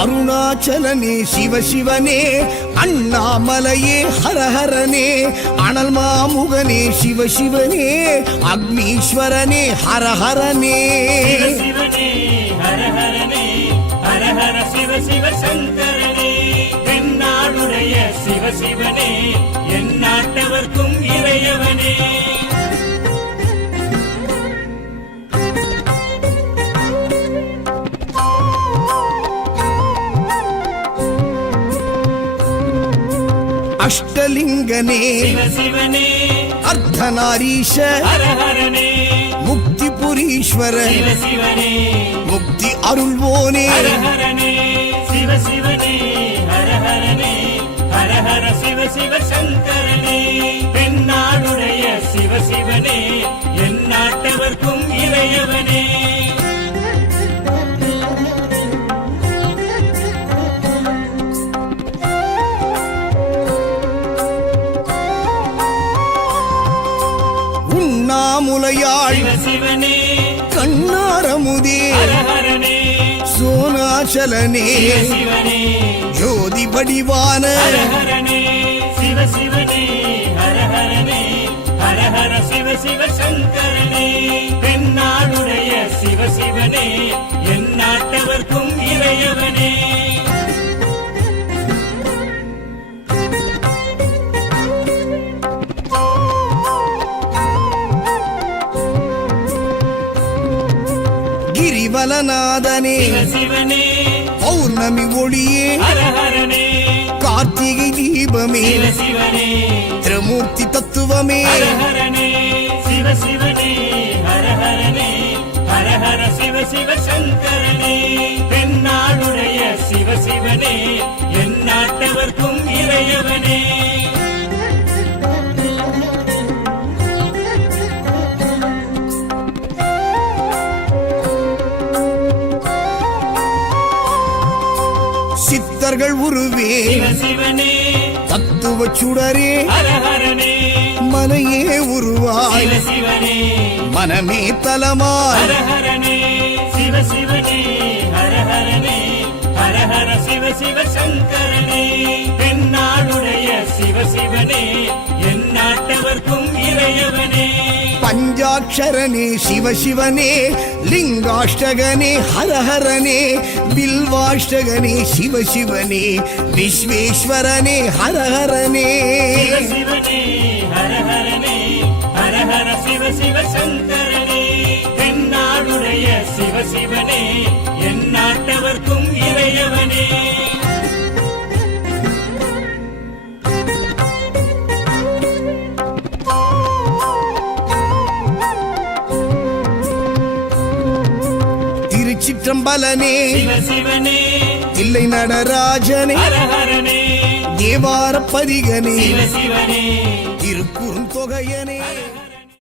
அருணாச்சலனே சிவசிவனே, அண்ணாமலையே ஹரஹரனே, அனல் மாமுகனே சிவசிவனே, அக்னீஸ்வரனே ஹரஹரனே. சிவசிவனே ஹரஹரனே, ஹரஹர சிவ சிவ சங்கரனே, தென்னாடுடைய சிவசிவனே, என் நாட்டவர்க்கும் இறையவனே. அஷ்டலிங்கனே சிவசிவனே, அர்த்தநாரீஷ ஹரஹரனே, முக்திபுரீஸ்வர சிவசிவனே, முக்தி அருள்வோனே. ஹரஹரனே சிவசிவனே, ஹரஹரனே, ஹரஹர சிவ சிவ சங்கரனே, தென்னாடுடைய சிவசிவனே, என் நாட்டவர்க்கும் இறையவனே. உண்ணாமுலையாள் சிவசிவனே, கண்ணாரமுதே ஹரஹரனே, சோனாச்சலனே சிவசிவனே, ஜோதி வடிவான ஹரஹரனே சிவசிவனே, ஹரஹரனே, ஹரஹர சிவ சிவ சங்கரனே, தென்னாடுடைய சிவசிவனே, என் நாட்டவர்க்கும் இறையவனே. கிரிவலநாதனே சிவசிவனே, பௌர்ணமி ஒளியே ஹரஹரனே, கார்த்திகை தீபமே சிவசிவனே, திரிமூர்த்தி தத்துவமே. ஹரஹரனே சிவசிவனே, ஹரஹரனே, ஹரஹர சிவ சிவ சங்கரனே, தென்னாடுடைய சிவசிவனே, என் நாட்டவர்க்கும் இறையவனே. சித்தர்கள் உருவே சிவசிவனே, தத்துவ சுடரே ஹரஹரனே, மனையே உருவாய் சிவசிவனே, மனமே தலமாய். ஹரஹரனே சிவசிவனே, ஹரஹரனே, ஹரஹர சிவ சிவ சங்கரனே, தென்னாடுடைய சிவசிவனே, என் நாட்டவர்க்கும் இறையவனே. பஞ்சாட்சரனே சிவசிவனே, லிங்காஷ்டகனே ஹரஹரனே, பில்வாஷ்டகனே சிவசிவனே, விஸ்வேஸ்வரனே ஹரஹரனே. சிவசிவனே, ஹரஹரனே, ஹரஹர சிவ சிவ சங்கரனே, தென்னாடுடைய சிவசிவனே, என் நாட்டவர்க்கும் இறையவனே. திருச்சிற்றம்பலனே சிவசிவனே, தில்லை நடராஜனே, ஹரஹரனே, தேவார பதிகனே, சிவசிவனே, திருக்குறுந்தொகையனே.